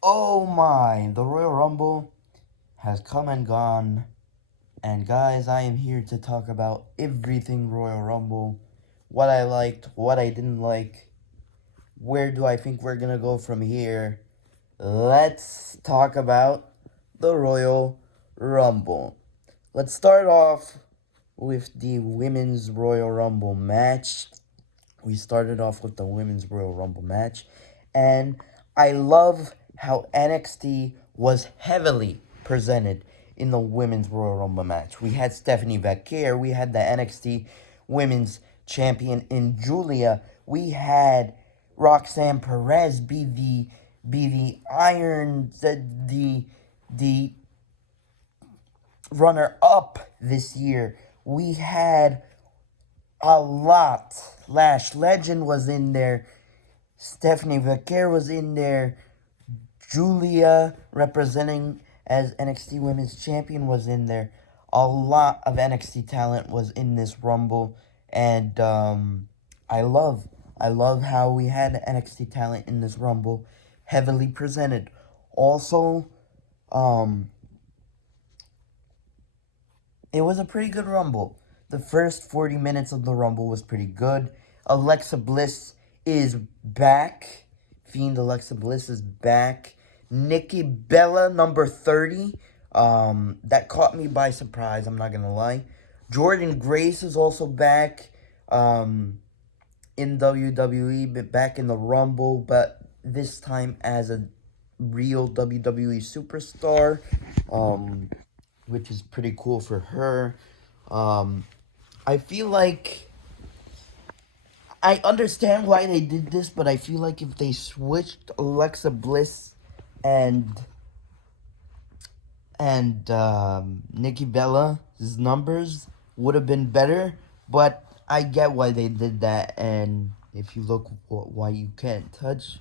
Oh my, the Royal Rumble has come and gone. And guys, I am here to talk about everything Royal Rumble. What I liked, what I didn't like. Where do I think we're gonna go from here? Let's talk about the Royal Rumble. Let's start off with the Women's Royal Rumble match. We started off with the Women's Royal Rumble match. And I love how NXT was heavily presented in the Women's Royal Rumble match. We had Stephanie Vaquer. We had the NXT Women's Champion in Julia. We had Roxanne Perez be the Iron the runner up this year. We had a lot. Lash Legend was in there. Stephanie Vaquer was in there. Julia, representing as NXT Women's Champion, was in there. A lot of NXT talent was in this Rumble, and I love, I love how we had NXT talent in this Rumble, heavily presented. Also, um, it was a pretty good Rumble. The first 40 minutes of the Rumble was pretty good. Alexa Bliss is back. Fiend Alexa Bliss is back. Nikki Bella, number 30. That caught me by surprise, I'm not going to lie. Jordan Grace is also back in WWE, but back in the Rumble, but this time as a real WWE superstar. Which is pretty cool for her. Um, I feel like I understand why they did this, but I feel like if they switched Alexa Bliss and Nikki Bella's numbers would have been better. But I get why they did that, and if you look why you can't touch,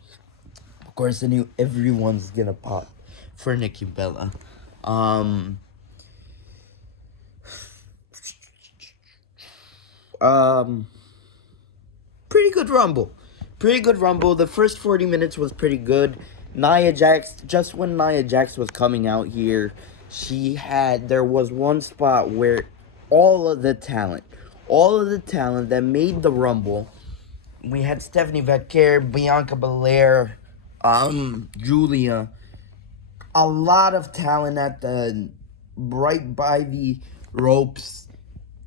of course, everyone's gonna pop for Nikki Bella. Um, um, pretty good Rumble. Pretty good Rumble. The first 40 minutes was pretty good. Nia Jax, just when Nia Jax was coming out here, there was one spot where all of the talent that made the Rumble, we had Stephanie Vaquer, Bianca Belair, Julia, a lot of talent at the, right by the ropes,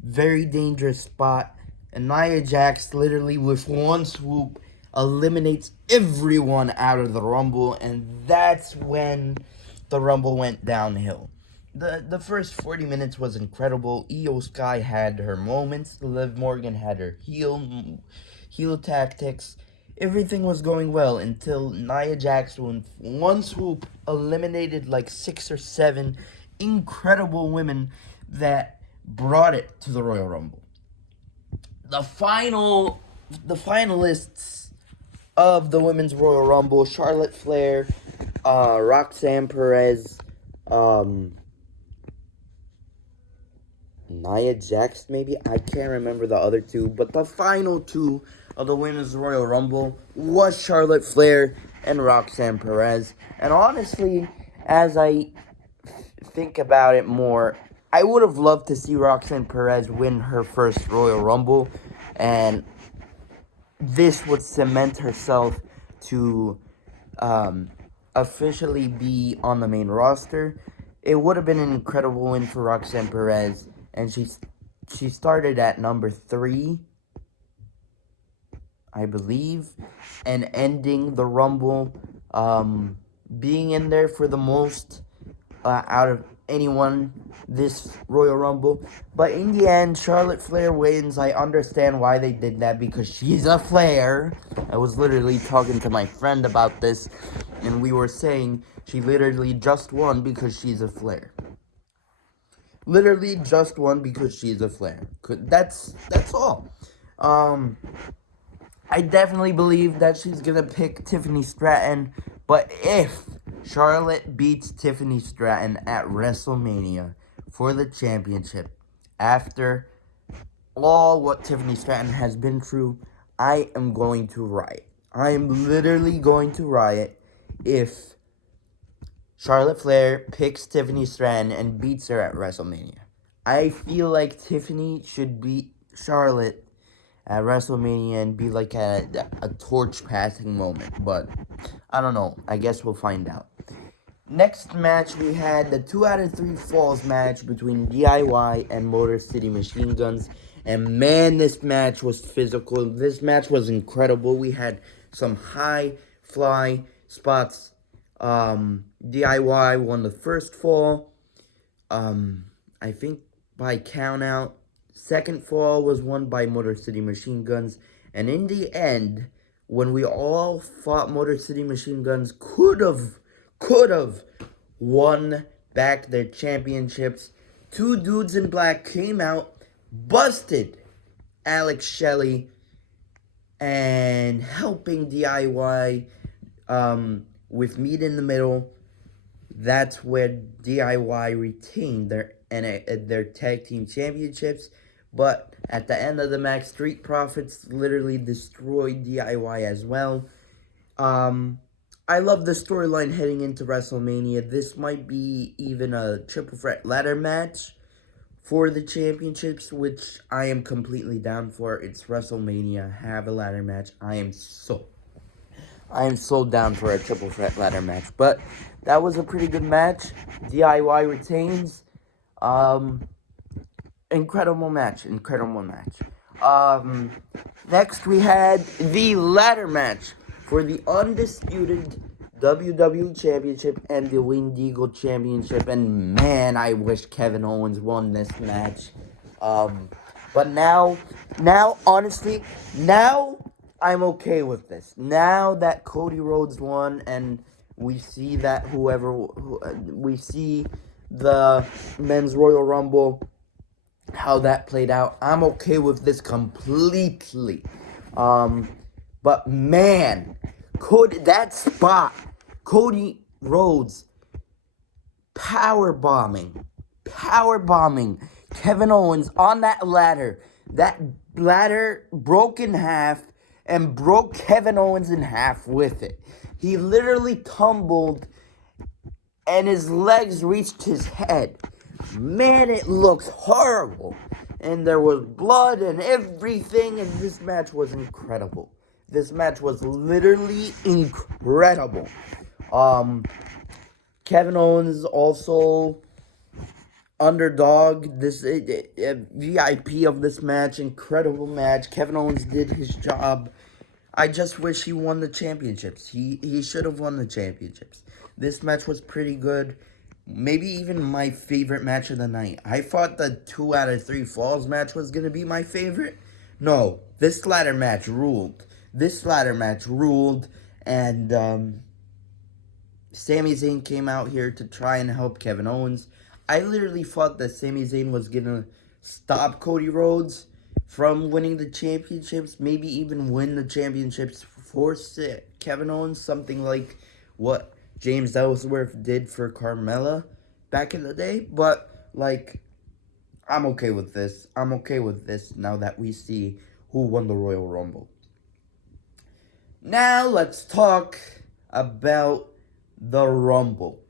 very dangerous spot. And Nia Jax literally with one swoop eliminates everyone out of the Rumble, and that's when the Rumble went downhill. The first 40 minutes was incredible. Io Sky had her moments. Liv Morgan had her heel tactics. Everything was going well until Nia Jax, with one swoop, eliminated like 6 or 7 incredible women that brought it to the Royal Rumble. The finalists of the Women's Royal Rumble: Charlotte Flair, Roxanne Perez, Nia Jax, maybe? I can't remember the other two. But the final two of the Women's Royal Rumble was Charlotte Flair and Roxanne Perez. And honestly, as I think about it more, I would have loved to see Roxanne Perez win her first Royal Rumble. And this would cement herself to officially be on the main roster. It would have been an incredible win for Roxanne Perez, and she started at number 3, I believe, and ending the Rumble, being in there for the most out of anyone this Royal Rumble. But in the end, Charlotte Flair wins. I understand why they did that, because she's a Flair. I was literally talking to my friend about this, and we were saying she literally just won because she's a Flair. Literally just won because she's a Flair. That's all. I definitely believe that she's gonna pick Tiffany Stratton, but if Charlotte beats Tiffany Stratton at WrestleMania for the championship, after all what Tiffany Stratton has been through, I am going to riot. I am literally going to riot if Charlotte Flair picks Tiffany Stratton and beats her at WrestleMania. I feel like Tiffany should beat Charlotte at WrestleMania and be like a torch passing moment, but I don't know. I guess we'll find out. Next match, we had the 2 out of 3 falls match between DIY and Motor City Machine Guns. And man, this match was physical. This match was incredible. We had some high fly spots. DIY won the first fall. I think by count out. Second fall was won by Motor City Machine Guns. And in the end, when we all thought Motor City Machine Guns could have won back their championships, two dudes in black came out, busted Alex Shelley, and helping DIY with Meat in the Middle. That's where DIY retained their tag team championships. But at the end of the match, Street Profits literally destroyed DIY as well. I love the storyline heading into WrestleMania. This might be even a triple threat ladder match for the championships, which I am completely down for. It's WrestleMania. Have a ladder match. I am so down for a triple threat ladder match. But that was a pretty good match. DIY retains. Incredible match. Next we had the ladder match for the undisputed WWE Championship and the Winged Eagle Championship. And man, I wish Kevin Owens won this match. But now, honestly, now I'm okay with this. Now that Cody Rhodes won and we see that we see the Men's Royal Rumble, how that played out, I'm okay with this completely. But man, that spot, Cody Rhodes power bombing Kevin Owens on that ladder broke in half and broke Kevin Owens in half with it. He literally tumbled and his legs reached his head. Man, it looks horrible. And there was blood and everything, and this match was incredible. This match was literally incredible. Kevin Owens also underdog, this VIP of this match. Incredible match. Kevin Owens did his job. I just wish he won the championships. He should have won the championships. This match was pretty good. Maybe even my favorite match of the night. I thought the 2 out of 3 falls match was going to be my favorite. No, this ladder match ruled. And Sami Zayn came out here to try and help Kevin Owens. I literally thought that Sami Zayn was going to stop Cody Rhodes from winning the championships. Maybe even win the championships for Kevin Owens. Something like what James Ellsworth did for Carmella back in the day. But, I'm okay with this. Now that we see who won the Royal Rumble. Now, let's talk about the Rumble.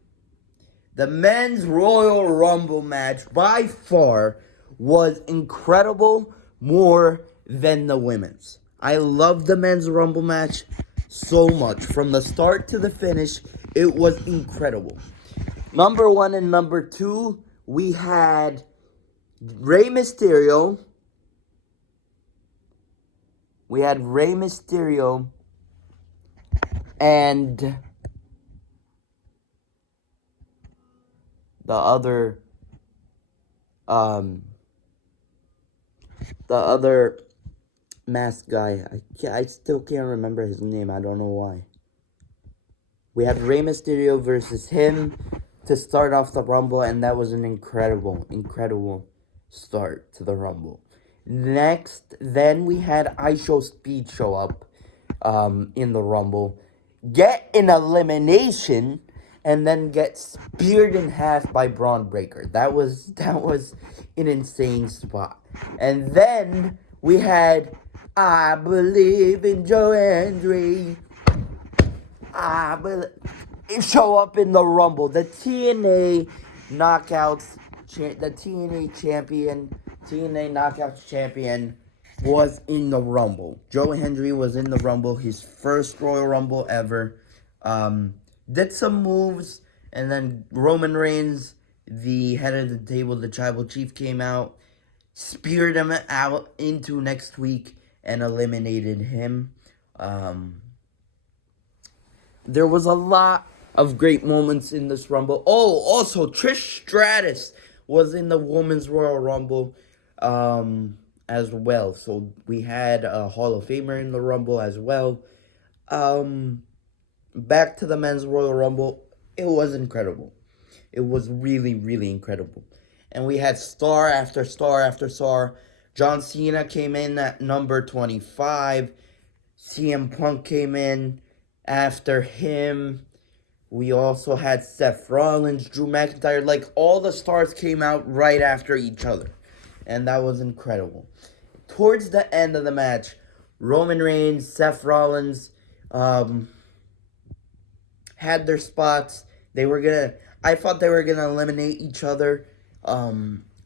The Men's Royal Rumble match, by far, was incredible more than the Women's. I love the Men's Rumble match so much. From the start to the finish, it was incredible. Number 1 and number 2, we had Rey Mysterio. And the other masked guy. I still can't remember his name. I don't know why. We had Rey Mysterio versus him to start off the Rumble, and that was an incredible start to the Rumble. Next, then we had ISO Speed show up in the Rumble, get an elimination, and then get speared in half by Braun Breaker. That was an insane spot. And then we had I Believe in Joe Andre. show up in the Rumble. The TNA Knockouts, the TNA Knockouts champion was in the Rumble. Joe Hendry was in the Rumble, his first Royal Rumble ever. Did some moves, and then Roman Reigns, the head of the table, the tribal chief, came out, speared him out into next week, and eliminated him. There was a lot of great moments in this Rumble. Oh, also, Trish Stratus was in the Women's Royal Rumble as well. So we had a Hall of Famer in the Rumble as well. Back to the Men's Royal Rumble. It was incredible. It was really, really incredible. And we had star after star after star. John Cena came in at number 25. CM Punk came in after him. We also had Seth Rollins, Drew McIntyre. Like, all the stars came out right after each other. And that was incredible. Towards the end of the match, Roman Reigns, Seth Rollins had their spots. I thought they were gonna eliminate each other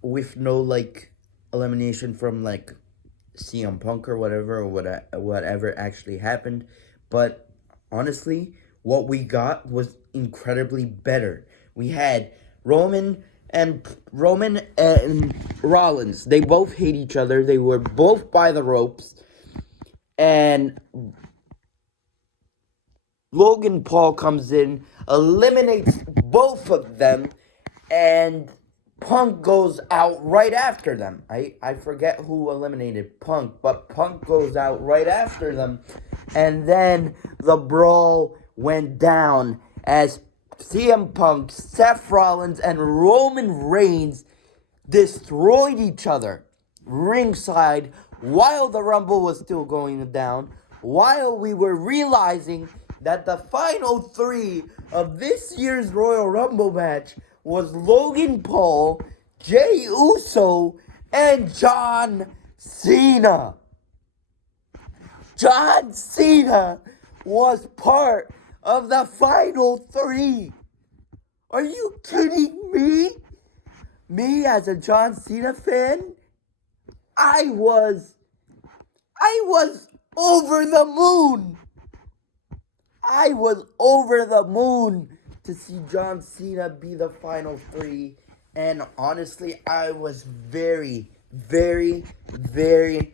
with no, like, elimination from, like, CM Punk or whatever actually happened. But honestly, what we got was incredibly better. We had Roman and Rollins. They both hate each other. They were both by the ropes. And Logan Paul comes in, eliminates both of them, and Punk goes out right after them. I forget who eliminated Punk, but Punk goes out right after them. And then the brawl went down as CM Punk, Seth Rollins, and Roman Reigns destroyed each other ringside while the Rumble was still going down, while we were realizing that the final three of this year's Royal Rumble match was Logan Paul, Jey Uso, and John Cena. John Cena was part of the final three. Are you kidding me? Me as a John Cena fan? I was over the moon. I was over the moon to see John Cena be the final three. And honestly, I was very, very, very,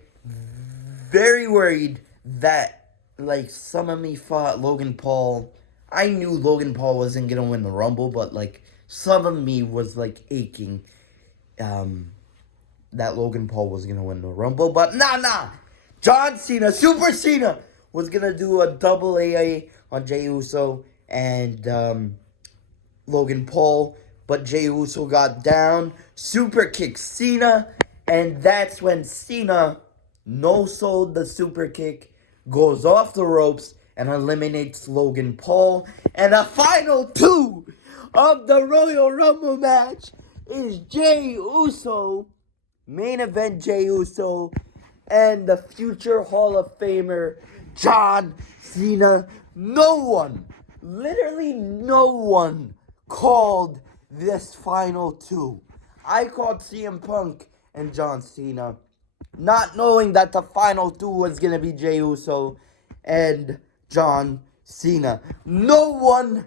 very worried that, like, some of me thought Logan Paul. I knew Logan Paul wasn't going to win the Rumble, but, like, some of me was, like, aching that Logan Paul was going to win the Rumble. But nah. John Cena, Super Cena, was going to do a double AA on Jey Uso and Logan Paul. But Jey Uso got down, super kicked Cena, and that's when Cena no-sold the super kick, goes off the ropes, and eliminates Logan Paul. And the final two of the Royal Rumble match is Jey Uso, main event Jey Uso, and the future Hall of Famer John Cena. No one, literally no one, called this final two. I called CM Punk and John Cena, not knowing that the final two was going to be Jey Uso and John Cena. No one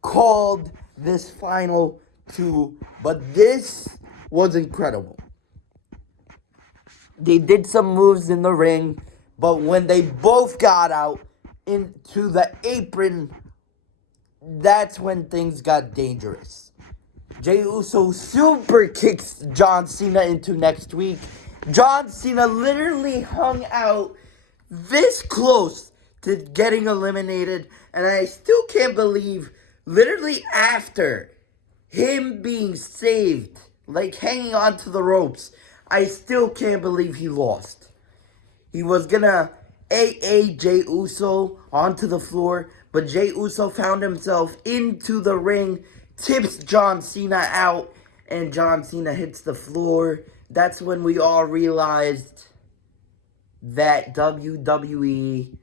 called this final two, but this was incredible. They did some moves in the ring, but when they both got out into the apron, that's when things got dangerous. Jey Uso super kicks John Cena into next week. John Cena literally hung out this close to getting eliminated, and I still can't believe, literally after him being saved, like hanging onto the ropes, I still can't believe he lost. He was gonna AA Jey Uso onto the floor, but Jey Uso found himself into the ring, tips John Cena out, and John Cena hits the floor. That's when we all realized that WWE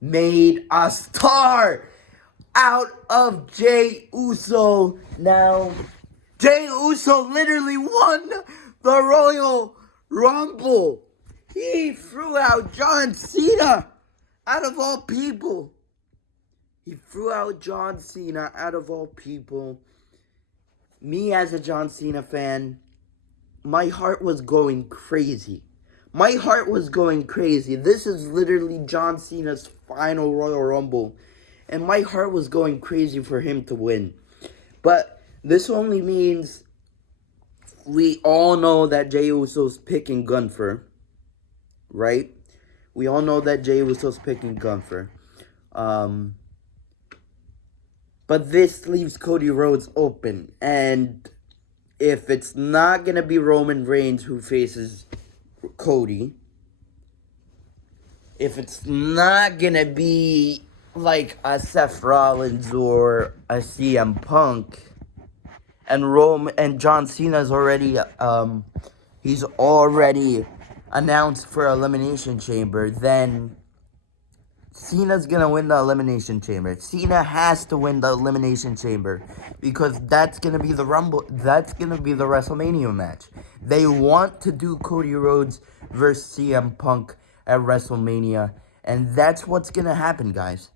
made a star out of Jey Uso. Now, Jey Uso literally won the Royal Rumble. He threw out John Cena out of all people. He threw out John Cena out of all people. Me as a John Cena fan, my heart was going crazy. My heart was going crazy. This is literally John Cena's final Royal Rumble. And my heart was going crazy for him to win. But this only means we all know that Jey Uso's picking Gunther. Right? We all know that Jey Uso's picking Gunther. But this leaves Cody Rhodes open. And if it's not going to be Roman Reigns who faces Cody, if it's not going to be like a Seth Rollins or a CM Punk, and John Cena's already, he's already announced for Elimination Chamber, then Cena's gonna win the Elimination Chamber. Cena has to win the Elimination Chamber because that's gonna be the Rumble. That's gonna be the WrestleMania match. They want to do Cody Rhodes versus CM Punk at WrestleMania, and that's what's gonna happen, guys.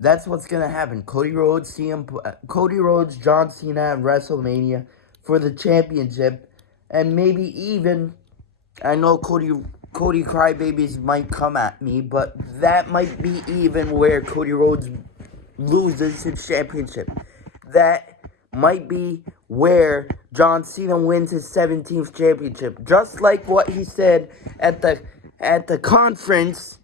That's what's gonna happen. Cody Rhodes, John Cena at WrestleMania for the championship, and maybe even, I know Cody Crybabies might come at me, but that might be even where Cody Rhodes loses his championship. That might be where John Cena wins his 17th championship. Just like what he said at the conference,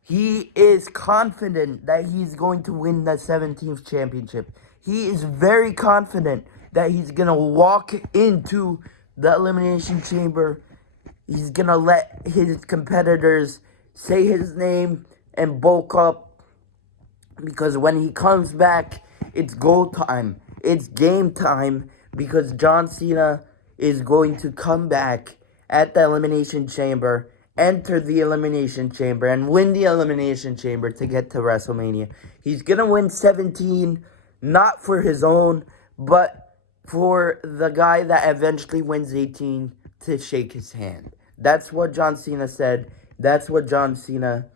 he is confident that he's going to win the 17th championship. He is very confident that he's going to walk into the Elimination Chamber. He's going to let his competitors say his name and bulk up. Because when he comes back, it's go time. It's game time. Because John Cena is going to come back at the Elimination Chamber, enter the Elimination Chamber, and win the Elimination Chamber to get to WrestleMania. He's going to win 17, not for his own, but for the guy that eventually wins 18 to shake his hand. That's what John Cena said. That's what John Cena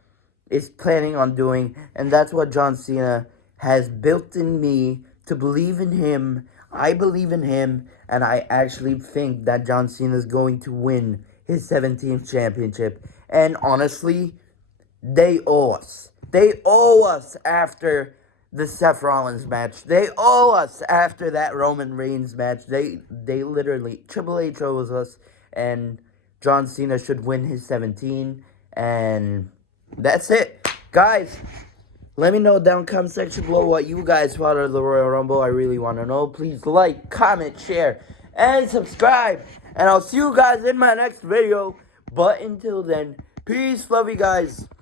is planning on doing. And that's what John Cena has built in me to believe in him. I believe in him. And I actually think that John Cena is going to win his 17th championship. And honestly, they owe us. They owe us after the Seth Rollins match. They owe us after that Roman Reigns match. They literally, Triple H owes us, and John Cena should win his 17. And that's it. Guys, let me know down in the comment section below what you guys thought of the Royal Rumble. I really want to know. Please like, comment, share, and subscribe. And I'll see you guys in my next video. But until then, peace. Love you guys.